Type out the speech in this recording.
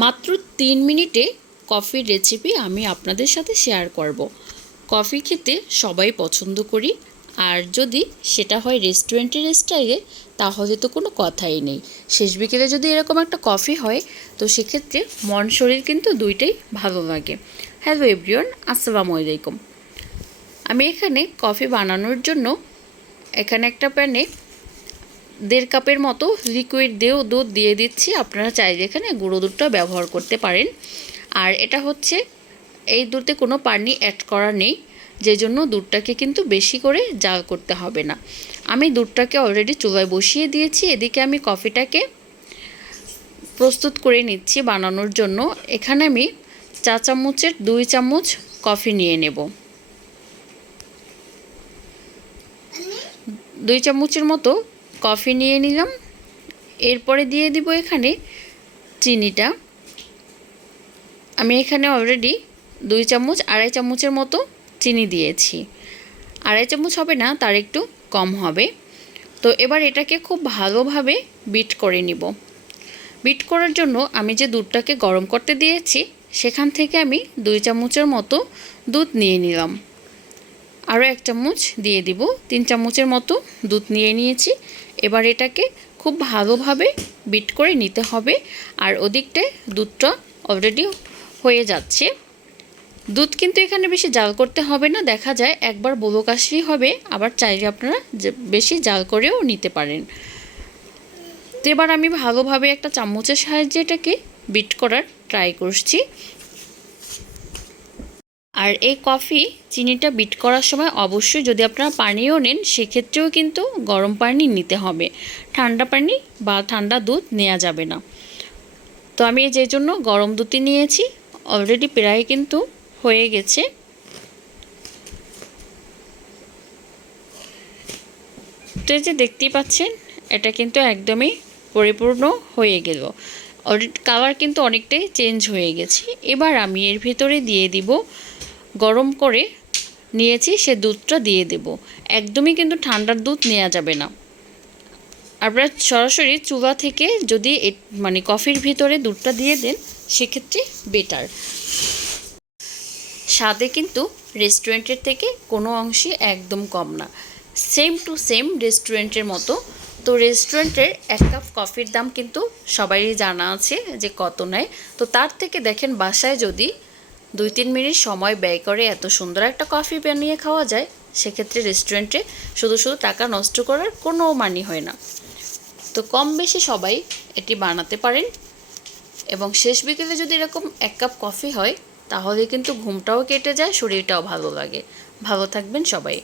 মাত্র তিন মিনিটে কফির রেসিপি আমি আপনাদের সাথে শেয়ার করব। কফি খেতে সবাই পছন্দ করি, আর যদি সেটা হয় রেস্টুরেন্টের স্টাইলে, তাহলে তো কোনো কথাই নেই। শেষ বিকেলে যদি এরকম একটা কফি হয়, তো সেক্ষেত্রে মন, শরীর কিন্তু দুইটাই ভালো লাগে। হ্যালো এভরিওয়ান, আসসালামু আলাইকুম। আমি এখানে কফি বানানোর জন্য এখানে একটা প্যানে দেড় কাপের মতো লিকুইড দিয়েও দুধ দিয়ে দিচ্ছি। আপনারা চাইলে এখানে গুঁড়ো দুধটা ব্যবহার করতে পারেন। আর এটা হচ্ছে, এই দুধে কোনো পানি অ্যাড করা নেই যে জন্য দুধটাকে কিন্তু বেশি করে জাল করতে হবে না। আমি দুধটাকে অলরেডি চুলায় বসিয়ে দিয়েছি। এদিকে আমি কফিটাকে প্রস্তুত করে নিচ্ছি বানানোর জন্য। এখানে আমি চা চামচের দুই চামচ কফি নিয়ে নেব। দুই চামচের মতো কফি নিয়ে নিলাম। এরপরে দিয়ে দিব এখানে চিনিটা। আমি এখানে অলরেডি দুই চামচ, আড়াই চামচের মতো চিনি দিয়েছি। আড়াই চামচ হবে না, তার একটু কম হবে। তো এবার এটাকে খুব ভালোভাবে বিট করে নিব। বিট করার জন্য আমি যে দুধটাকে গরম করতে দিয়েছি, সেখান থেকে আমি দুই চামচের মতো দুধ নিয়ে নিলাম। আরও এক চামচ দিয়ে দিব। তিন চামচের মতো দুধ নিয়ে নিয়েছি। এবার এটাকে খুব ভালোভাবে বিট করে নিতে হবে। আর ওদিকটায় দুধটা অলরেডি হয়ে যাচ্ছে। দুধ কিন্তু এখানে বেশি জাল করতে হবে না, দেখা যায় একবার বলক আসলেই হবে, আবার চাইলে আপনারা বেশি জাল করেও নিতে পারেন। তো এবার আমি ভালোভাবে একটা চামচের সাহায্যে এটাকে বিট করার ট্রাই করছি। আর এই কফি চিনিটা বিট করার সময় অবশ্যই যদি আপনারা পানিও নেন, সেক্ষেত্রেও কিন্তু গরম পানি নিতে হবে। ঠান্ডা পানি বা ঠান্ডা দুধ নেওয়া যাবে না। তো আমি যে জন্য গরম দুধই নিয়েছি অলরেডি প্রায় কিন্তু হয়ে গেছে। তো যে দেখতেই পাচ্ছেন, এটা কিন্তু একদমই পরিপূর্ণ হয়ে গেল। কালার কিন্তু অনেকটাই চেঞ্জ হয়ে গেছে। এবার আমি এর ভিতরে দিয়ে দিব গরম করে নিয়েছি, সে দুধটা দিয়ে দেব। একদমই কিন্তু ঠান্ডার দুধ নেওয়া যাবে না। আপনারা সরাসরি চুলা থেকে যদি মানে কফির ভিতরে দুধটা দিয়ে দেন, সেক্ষেত্রে বেটার স্বাদে কিন্তু রেস্টুরেন্টের থেকে কোনো অংশে একদম কম না। সেম টু সেম রেস্টুরেন্টের মতো। তো রেস্টুরেন্টের এক কাপ কফির দাম কিন্তু সবারই জানা আছে যে কত নেয়। তো তার থেকে দেখেন বাসায় যদি দুই তিন মিনিট সময় ব্যয় করে এত সুন্দর একটা কফি বানিয়ে খাওয়া যায়, সেক্ষেত্রে রেস্টুরেন্টে শুধু শুধু টাকা নষ্ট করার কোনো মানি হয় না। তো কম বেশি সবাই এটি বানাতে পারেন এবং শেষ বিকেলে যদি এরকম এক কাপ কফি হয়, তাহলে কিন্তু ঘুমটাও কেটে যায়, শরীরটাও ভালো লাগে। ভালো থাকবেন সবাই।